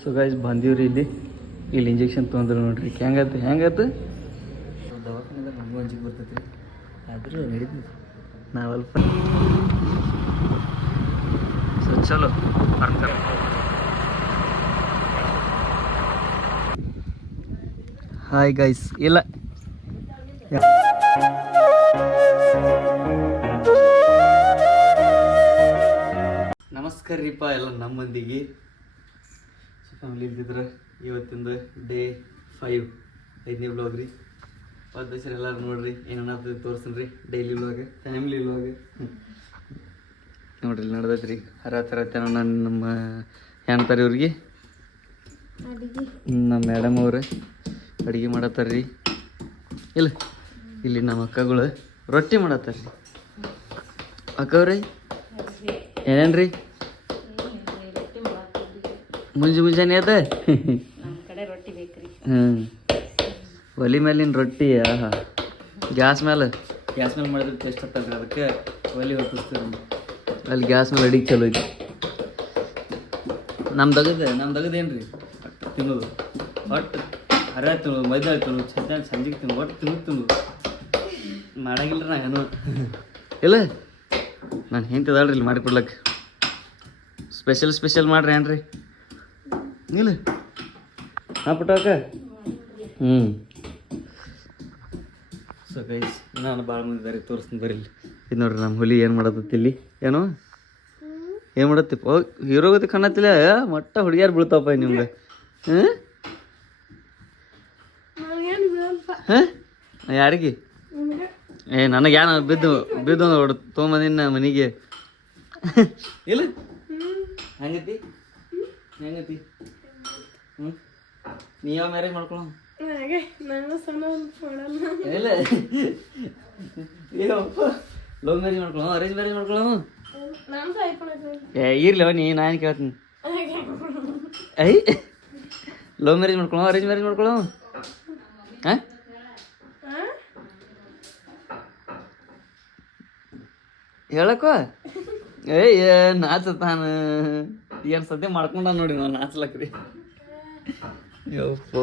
So guys ಬಂದೀವ್ರಿ ಇಲ್ಲಿ injection ತೊಗೊಂಡ್ರು ನೋಡ್ರಿ ಹೆಂಗಾಯ್ತು ದವಾಖಾನೆದಾಗ ನಮಗೂ ಅಂಜಿಗೆ ಬರ್ತೈತಿ ಆದರೂ ನಡೀತದೆ ನಾವಲ್ಪ ಸೊ ಚಲೋ ಹಾಯ್ ಗೈಸ್ ಇಲ್ಲ ನಮಸ್ಕಾರ ರೀಪ ಎಲ್ಲ ನಮ್ಮ ಮಂದಿಗೆ ಫ್ಯಾಮಿಲಿ ಇಲ್ದಿದ್ರೆ ಇವತ್ತಿಂದ ಡೇ 5 5ನೇ ವ್ಲಾಗ್ ರೀ ಪದ್ಧತಿ ಎಲ್ಲರೂ ನೋಡ್ರಿ ಏನೇನಾಗ್ತದೆ ತೋರಿಸ್ತೀನಿ ರೀ ಡೈಲಿ ವ್ಲಾಗ್ ಫ್ಯಾಮಿಲಿ ವ್ಲಾಗ್ ನೋಡ್ರಿ ನಡೆದೈತೆ ರೀ ಹರತನ ನಮ್ಮ ಏನಂತಾರೆ ಇವ್ರಿಗೆ ನಮ್ಮ ಮೇಡಮ್ ಅವ್ರು ಅಡುಗೆ ಮಾಡತ್ತಾರ ರೀ ಇಲ್ಲ ಇಲ್ಲಿ ನಮ್ಮ ಅಕ್ಕಗಳು ರೊಟ್ಟಿ ಮಾಡತ್ತಾರ ರೀ ಅಕ್ಕವ್ರಿ ಏನೇನ್ರಿ ಮುಂಜಾನೆ ಅದ ಒಲಿ ಮೇಲಿನ ರೊಟ್ಟಿ ಗ್ಯಾಸ್ ಮೇಲೆ ಮಾಡಿದ್ರೆ ಟೇಸ್ಟ್ ಹತ್ತಲ್ರಿ ಅದಕ್ಕೆ ಒಲಿ ಹೊತ್ತಿಸ್ತೀವಿ ಅಲ್ಲಿ ಗ್ಯಾಸ್ ಮೇಲೆ ಅಡಿಗೆ ಚಲೋ ಐತಿ ನಮ್ದಗದ ಏನ್ರಿ ತಿನ್ನೋದು ಒಟ್ಟು ಹರ ತಿನ್ನೋದು ಮೈದಾ ತಿನ್ನೋದು ಚಂದ ಸಂಜೆಗೆ ತಿನ್ನೋದು ಒಟ್ಟು ತಿನ್ನೋದು ಮಾಡಾಗಿಲ್ರಿ ನಾ ಏನು ಇಲ್ಲ ನಾನು ಹೆಂತಿದಾಳ್ರಿ ಇಲ್ಲಿ ಮಾಡಿಕೊಡ್ಲಕ್ಕೆ ಸ್ಪೆಷಲ್ ಮಾಡ್ರಿ ಏನ್ರಿ ಇಲ್ಲ ಹಾಂ ಪುಟ್ಟಕ್ಕ ಸೊ ಗೈಸ್ ನಾನು ಭಾಳ ಮಂದಿ ಇದ್ದಾರೆ ತೋರಿಸ್ತೀನಿ ಬರ್ರಿ ಇದು ನೋಡ್ರಿ ನಮ್ಮ ಹುಲಿ ಏನು ಮಾಡತ್ತತಿ ಇಲ್ಲಿ ಏನು ಮಾಡತ್ತಿ ಹೀರೋಗತಿ ಕಾಣತ್ತಿಲ್ಲ ಮಟ್ಟ ಹುಡುಗಿಯಾರು ಬೀಳ್ತಾವಪ್ಪ ನಿಮ್ಗೆ ಹಾಂ ಯಾರಿಗೆ ನನಗೆ ಯಾನ ಬಿದ್ದು ಹೊಡ್ ತೊಗೊಂಬಂದಿನ ಮನೆಗೆ ಇಲ್ಲ ಹೆಂಗತಿ ನೀ ಯಾವ ಮ್ಯಾರೇಜ್ ಮಾಡ್ಕೊಳ್ಳೋ ಇಲ್ಲ ಲವ್ ಮ್ಯಾರೇಜ್ ಮಾಡ್ಕೊಳ್ಳೋ ಅರೇಂಜ್ ಮ್ಯಾರೇಜ್ ಮಾಡ್ಕೊಳ್ಳೋ ಇರ್ಲಿ ನಾನು ಕೇಳ್ತೀನಿ ಐ ಲವ್ ಮ್ಯಾರೇಜ್ ಮಾಡ್ಕೊಳ್ಳೋ ಅರೇಂಜ್ ಮ್ಯಾರೇಜ್ ಮಾಡ್ಕೊಳ್ಳೋ ಹಾಂ ಹೇಳಕ್ಕ ನಾಚತಾನ ಏನು ಸದ್ಯ ಮಾಡ್ಕೊಂಡ ನೋಡಿ ನಾವು ನಾಚ್ಲಕ್ರಿ ಯಪ್ಪ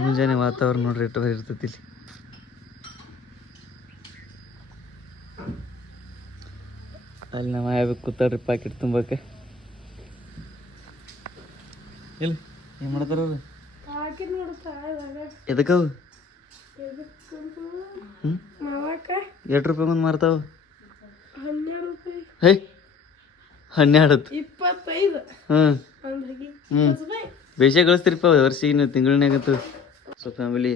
ಮುಂಜಾನೆ ವಾತಾವರಣ ನೋಡ್ರಿ ಎಷ್ಟೋ ಇರ್ತೈತಿ ಇಲ್ಲಿ ಅಲ್ಲಿ ನಮ್ಮ ಯಾವ್ಯಾವ ಕೂತಾಡ್ರಿ ಪ್ಯಾಕೆಟ್ ತುಂಬಕ್ಕೆ ಇಲ್ಲ ಏನು ಮಾಡ್ತಾರ ಅವ್ರು ಎದಕ್ಕವು ಎಷ್ಟು ರೂಪಾಯಿ ಬಂದು ಮಾರ್ತಾವ 12 ಬೇಷ ಗಳಿಸ್ತೀರಿಪ್ಪ ವರ್ಷಿಗೆ ನೀವು ತಿಂಗಳನ್ಯಾಗಂತೂ ಸೊ ಫ್ಯಾಮಿಲಿ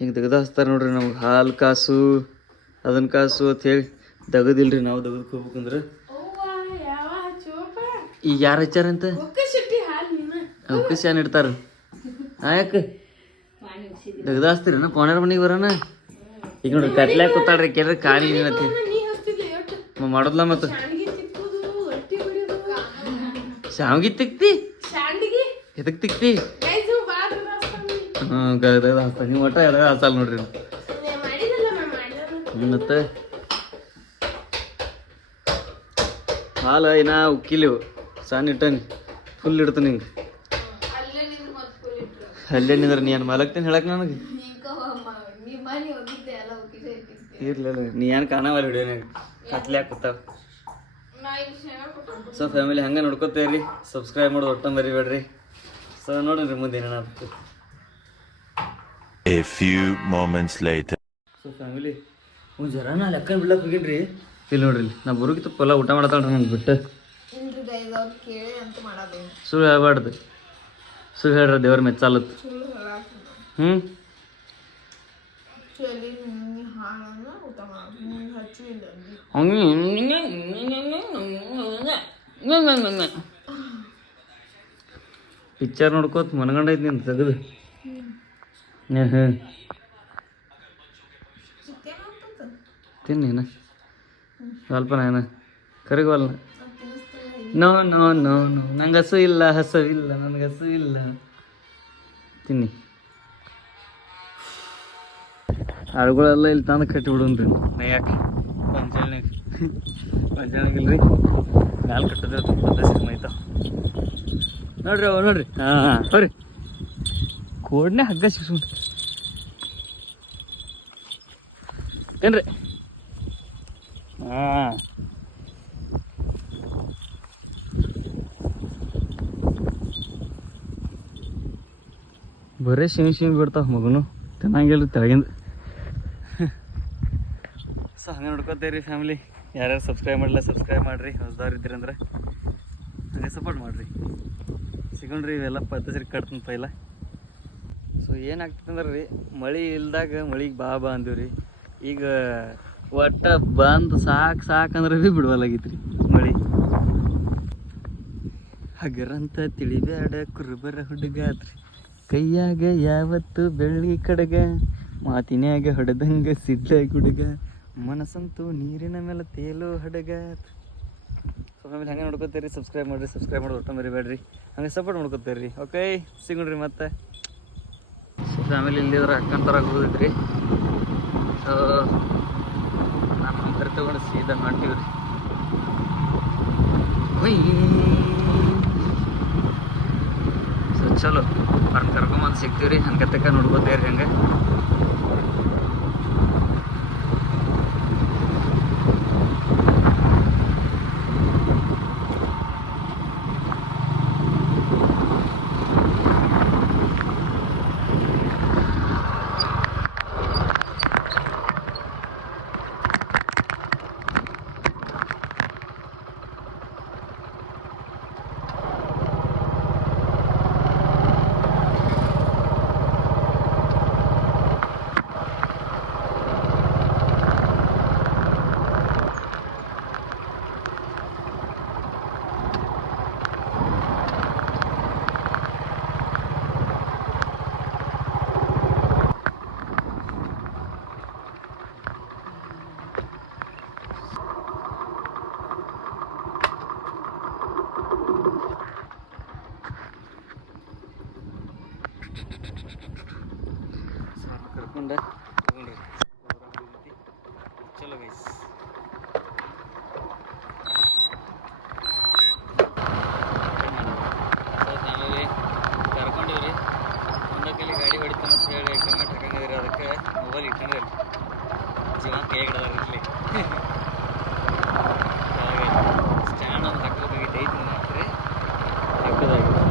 ಹಿಂಗೆ ತೆಗ್ದು ಹಚ್ತಾರೆ ನೋಡ್ರಿ ನಮ್ಗೆ ಹಾಲು ಕಾಸು ಅದನ್ನ ಕಾಸು ಅಂತ ಹೇಳಿ ತೆಗದಿಲ್ರಿ ನಾವು ತೆಗೆದಕ್ಕೆ ಹೋಗ್ಬೇಕಂದ್ರೆ ಈಗ ಯಾರು ಹಚ್ಚಾರಂತ ಅವಕಾಶ ಏನ್ ಇಡ್ತಾರ ಯಾಕೆ ತೆಗ್ದು ಹಚ್ತೀರಿ ನಾ ಕೋಣರ ಮನೆಗೆ ಬರೋಣ ಈಗ ನೋಡ್ರಿ ಕತ್ಲ್ಯಾಗ ಕೂತಾಳ್ರಿ ಕೇಳ್ರಿ ಖಾಲಿ ಏನತಿ ಮಾಡೋದ್ಲ ಮತ್ತು ಶಾವ್ಗಿ ತಿಕ್ತಿ ಎದಕ್ಕೆ ತಿಕ್ತಿ ನೀವು ಒಟ್ಟ ಎದಾಗ ಹಚ್ಚಲ್ಲ ನೋಡ್ರಿ ಮತ್ತೆ ಹಾಲು ಏನ ಉಕ್ಕಿಲಿವು ಸಣ್ಣ ಇಟ್ಟನಿ ಫುಲ್ ಇಡ್ತಾನೆ ಹಿಂಗೆ ಅಲ್ಲೇ ನಿಂದ್ರೆ ನೀನು ಮಲಗ್ತೀನಿ ಹೇಳಕ್ ನನಗೆ ಇರ್ಲಿಲ್ಲ ನೀ ಏನು ಕಾಣವಲ್ಲ ಹಿಡಿಯೋನಾಗ ಕತ್ಲೆ ಹಾಕುತ್ತಾವ ಸೊ ಫ್ಯಾಮಿಲಿ ಹಂಗೆ ನೋಡ್ಕೋತೇವ್ರಿ ಸಬ್ಸ್ಕ್ರೈಬ್ ಮಾಡೋದು ಒಟ್ಟ ಮರಿಬೇಡ್ರಿ ಸೊ ನೋಡ್ರಿ ಮುಂದೆ ಏನಾಗ್ತದೆ A few moments later. So family ಒಂದು ಜರ ನಾ ಲೆಕ್ಕ ಬಿಡ್ಲಕ್ಕೆ ಹೋಗಿನ್ರಿ ಇಲ್ಲಿ ನೋಡ್ರಿ ನಾ ಬರೋಕಿತ್ತು ಪಲ್ಲ ಊಟ ಮಾಡತ್ತಾಳ್ರಿ ನಂಗೆ ಬಿಟ್ಟು ಸುಳ್ಳು ಹೇಳ್ಬಾರ್ದು ಸುಳ್ಳು ಹೇಳ್ರಿ ದೇವ್ರ ಮೆಚ್ಚಾಲತ್ತು ಪಿಕ್ಚರ್ ನೋಡ್ಕೋತ ಮನಗಂಡೈತಿ ನೀನು ತೆಗೆದು ತಿನ್ನೇನ ಸ್ವಲ್ಪ ಏನ ಕರಿಗೋಲ್ಲ ನೋ ನೋ ನೋ ನೋ ನಂಗೆ ಹಸವಿಲ್ಲ ನನಗೆ ಹಸುವಿಲ್ಲ ತಿನ್ನಿ ಆಳುಗಳೆಲ್ಲ ಇಲ್ಲಿ ತಂದು ಕಟ್ಟಿ ಬಿಡೋನ್ರಿ ಯಾಕೆ ಪಂಚಾಯತ್ನಾಗ ಮಂಜಾಣಗಿಲ್ರಿ ಮ್ಯಾಲ ಕಟ್ಟದ ಪದ್ಧತಿ ಮೈತಾವ ನೋಡ್ರಿ ಅವ ನೋಡ್ರಿ ಹಾಂ ಬರ್ರಿ ಕೋಡ್ನೆ ಹಗ್ಗ ಸಿಕ್ಸ್ಬಿಟ್ಟು ಏನ್ರಿ ಹಾಂ ಬರೀ ಶಿಂಗ್ ಬಿಡ್ತಾವ ಮಗನು ತಿನ್ನಂಗಿಲ್ಲ ತೆಳಗಿಂದ ಸೊ ಹಂಗೆ ನೋಡ್ಕೊತೀರಿ ಫ್ಯಾಮಿಲಿ ಯಾರ್ಯಾರು ಸಬ್ಸ್ಕ್ರೈಬ್ ಮಾಡಲ್ಲ ಸಬ್ಸ್ಕ್ರೈಬ್ ಮಾಡಿರಿ ಹೊಸದವ್ರು ಇದ್ದೀರಿ ಅಂದ್ರೆ ಹಂಗೆ ಸಪೋರ್ಟ್ ಮಾಡಿರಿ ಸಿಗೊಂಡ್ರಿ ಇವೆಲ್ಲ ಪದ್ಧತಿ ಕಟ್ತೀನಿ ಪೈಲ ಸೊ ಏನಾಗ್ತದೆ ಅಂದ್ರೆ ರೀ ಮಳೆ ಇಲ್ದಾಗ ಮಳಿಗೆ ಬಾ ಅಂದೀವಿ ರೀ ಈಗ ಒಟ್ಟ ಬಂದು ಸಾಕಂದ್ರೆ ಭೀ ಬಿಡುವಲ್ಲಾಗೈತಿ ರೀ ಮಳೆ ಹಗರಂತ ತಿಳಿಬ್ಯಾಡ ಕುರುಬರ ಹುಡುಗಾತ್ರಿ ಕೈಯಾಗ ಯಾವತ್ತು ಬೆಳ್ಳಿ ಕಡಗ ಮಾತಿನ್ಯಾಗ ಹೊಡೆದಂಗ ಸಿಡ್ಲ ಗುಡುಗ ಮನಸ್ಸಂತೂ ನೀರಿನ ಮೇಲೆ ತೇಲೋ ಹಡಗ ಸೊ ಆಮೇಲೆ ಹಂಗೆ ನೋಡ್ಕೊತೀರಿ ಸಬ್ಸ್ಕ್ರೈಬ್ ಮಾಡಿರಿ ಸಬ್ಸ್ಕ್ರೈಬ್ ಮಾಡೋದು ಒಟ್ಟು ಮರಿಬೇಡ್ರಿ ಹಂಗೆ ಸಪೋರ್ಟ್ ಮಾಡ್ಕೊತೀರಿ ಓಕೆ ಸಿಗೋಣ್ರಿ ಮತ್ತೆ ಸೊ ಫ್ಯಾಮಿಲಿ ಇಲ್ಲಿದ್ರೆ ಅಕ್ಕಂತರ ಹೋಗಿದ್ರಿ ಸೊ ನಮ್ಮ ನಂಬರ್ ತೊಗೊಂಡು ಸೀದಾ ಹೊಂಟಿವ್ರಿ ಸೊ ಚಲೋ ಅವ್ರನ್ನ ಕರ್ಕೊಂಬಂದು ಸಿಗ್ತೀವಿ ಹಂಗೆ ತಕ್ಕ ನೋಡ್ಕೋತೀರಿ ಹಂಗೆ ಕರ್ಕೊಂಡೆ ತಗೊಂಡ್ರಿ ಚಲೋ ಗೈಸ್ ಆಮೇಲೆ ಕರ್ಕೊಂಡಿವ್ರಿ ಒಂದಕ್ಕಲ್ಲಿ ಗಾಡಿ ಹೊಡಿತಾನೆ ಅಂತ ಹೇಳಿ ಕಮೆಂಟ್ ಹಾಕಂಗಿದ್ರಿ ಅದಕ್ಕೆ ಮೊಬೈಲ್ ಇಟ್ಟಂಗ್ರಿ ಜೀವ ಕೈ ಹಿಡ್ದಾರಿರ್ಲಿ ಸ್ಟ್ಯಾಂಡ್ ಒಂದು ಹಾಕ್ಬೇಕಾಗಿತ್ತು 5 ದಿನ ರೀ ಹಾಕೋದಾಗಿತ್ತು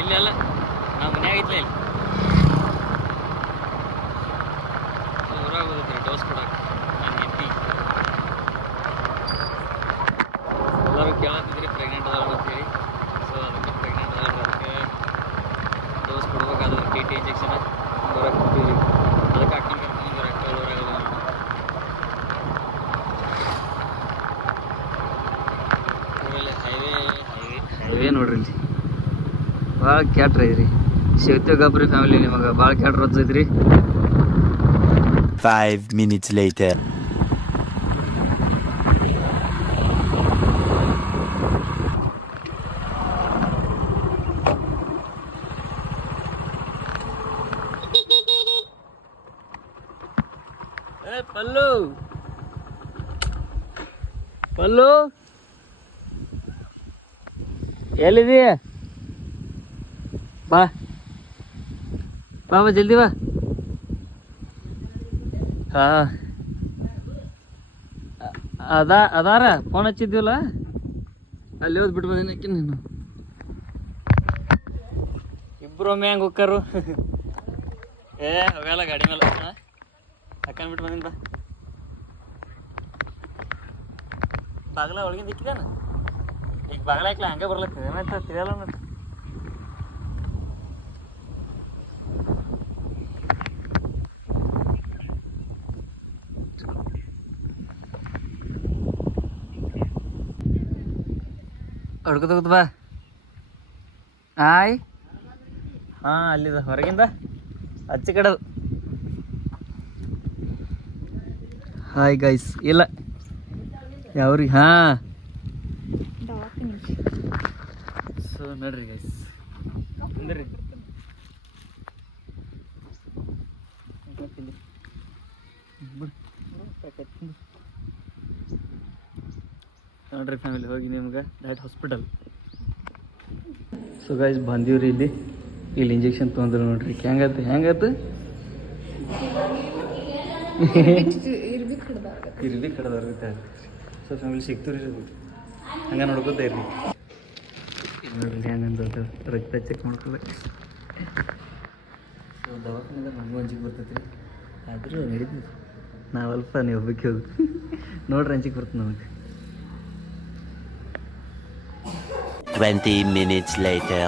ಇಲ್ಲೆಲ್ಲ ನಾವು ಮನ್ಯಾಗ ಇತ್ತಲ್ಲ ಇಲ್ಲಿ ಊರಾಗ ಹೋಗುತ್ತೆ ಡೋಸ್ ಕೊಡಕ್ಕೆ ನಾನು ಎತ್ತಿ ಎಲ್ಲರೂ ಕೇಳತ್ತಿದ್ರಿ ಪ್ರೆಗ್ನೆಂಟ್ ಅದಾವ ಅಂತೇಳಿ ಸೊ ಅದಕ್ಕೆ ಪ್ರೆಗ್ನೆಂಟ್ ಅದಾವ ಅದಕ್ಕೆ ಡೋಸ್ ಕೊಡ್ಬೇಕಾದ್ರೆ ಟಿ ಟಿ ಇಂಜೆಕ್ಷನ್ ಬರೋಕೆ ಹೋಗ್ತೀವಿ ಅದಕ್ಕೆ ಹಾಕೊಂಡು ಕರ್ಕೊಂಡು ಬರೋಕ್ಕೆ ಊರಾಗಲ್ಲ ಊರಲ್ಲಿ ಹೈವೇ ನೋಡ್ರಿ ಇಲ್ಲಿ ಭಾಳ ಕ್ಯಾಟ್ರ ಐತ್ರಿ ಶಿವತ್ಯ ಗಬ್ರಿ ಫ್ಯಾಮಿಲಿ ನಿಮಗೆ ಭಾಳ ಕ್ಯಾಟ್ರ ರೊಚ್ಚೈತ್ರಿ 5 minutes later. ಪಲ್ಲು ಎಲ್ಲಿದೀಯ ಬಾ ಜಲ್ದಿ ಬಾ ಹಾಂ ಅದಾರ ಫೋನ್ ಹಚ್ಚಿದ್ದೀವಲ್ಲ ಅಲ್ಲಿ ಹೋದ್ ಬಿಟ್ಟು ಬಂದಿನಕ್ಕೆ ನೀನು ಇಬ್ರು ಒಮ್ಮೆ ಹೆಂಗೆ ಹೋಗ್ಕಾರು ಹೋಗಲ್ಲ ಗಾಡಿ ಮೇಲೆ ಹಾಕೊಂಡ್ಬಿಟ್ಟು ಬಂದಿನ ಬಾ ಬಾಗ್ಲ ಒಳಗಿಂದ ಇಕ್ಕಿದಾನ ಈಗ ಬಾಗ್ಲ ಹಾಕ್ಲ ಹಂಗೆ ಬರ್ಲಕ್ಕ ಏನಾಯ್ತು ತಿಳಿಯಲ್ಲ ಮತ್ತೆ ಹೊಡ್ಕೊತ ಬಾ ಆಯ್ ಹಾಂ ಅಲ್ಲಿದ ಹೊರಗಿಂದ ಹಚ್ಚಿ ಕಡೆದು ಹಾಯ್ ಗೈಸ್ ಇಲ್ಲ ಯಾವ್ರಿ ಹಾಂ ಸೊ ನೋಡ್ರಿ ಗೈಸ್ ಅಂದ್ರಿ ತಿಂದು ನೋಡ್ರಿ ಫ್ಯಾಮಿಲಿ ಹೋಗಿ ನಿಮ್ಗೆ ಡೈರೆಕ್ಟ್ ಹಾಸ್ಪಿಟಲ್. ಸೊ ಗೈಸ್ ಬಂದೀವ್ರಿ ಇಲ್ಲಿ ಇಂಜೆಕ್ಷನ್ ತೊಗೊಂಡ್ರು ನೋಡ್ರಿ ಹೆಂಗತ್ತು ಇರ್ಬಿ ಕಡ್ದವ್ರಿಗೆ ಸೊ ಫ್ಯಾಮಿಲಿ ಸಿಗ್ತೀರಿ ಹಂಗೆ ನೋಡ್ಕೋತಾ ಇರ್ರಿ. ನೋಡ್ರಿ ಹೆಂಗಂತ ರಕ್ತ ಚೆಕ್ ಮಾಡ್ಕೋಬೇಕು. ಸೊ ದವಾಖಾನೆ ನಮಗೂ ಅಂಜಿಗೆ ಬರ್ತೈತಿ ರೀ, ಆದರೂ ನಡೀತಿ ನಾವಲ್ಪ ನೀವು ಒಬ್ಬಕ್ಕೆ ಹೋಗಿ ನೋಡ್ರಿ ಅಂಜಿಗೆ ಬರ್ತದೆ ನಮಗೆ. 20 minutes later.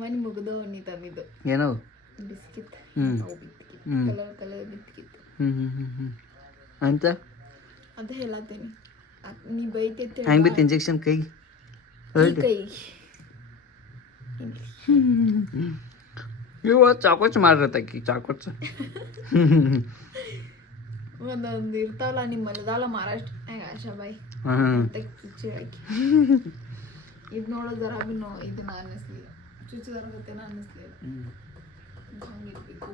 ಮನೆ ಮುಗಿದು ನೀ ತಂದಿದ್ದು ಏನೋ ಬಿಸ್ಕಿಟ್ ಕಲರ್ ಬಿಸ್ಕಿಟ್ ಅಂತ ಅದು ಹೇಳತ್ತೇನೆ. ನೀ ಬೈತೈತೆ ಹೆಂಗೆ ಬಿತ್ತು ಇಂಜೆಕ್ಷನ್ ಕೈಗೆ ಕೈ ಇವ ಚಾಕೋಚ್ ಮಾಡಿರತ್ತಕ್ಕಿ ಚಾಕೋಚ್ ಒಂದೊಂದು ಇರ್ತಾವಲ್ಲ ನಿಮ್ಮ ಮಲದಾಲ ಮಹಾರಾಷ್ಟ್ರ ಹೆಂಗ ಆಶಾಬಾಯಿ ಹಾಕಿ ಇದು ನೋಡೋದರ ಇದನ್ನ ಅನ್ನಿಸ್ಲಿಲ್ಲ, ಚುಚ್ಚುದರ ಗೊತ್ತೇನ ಅನ್ನಿಸ್ಲಿಲ್ಲ. ಹಂಗಿರ್ಬೇಕು.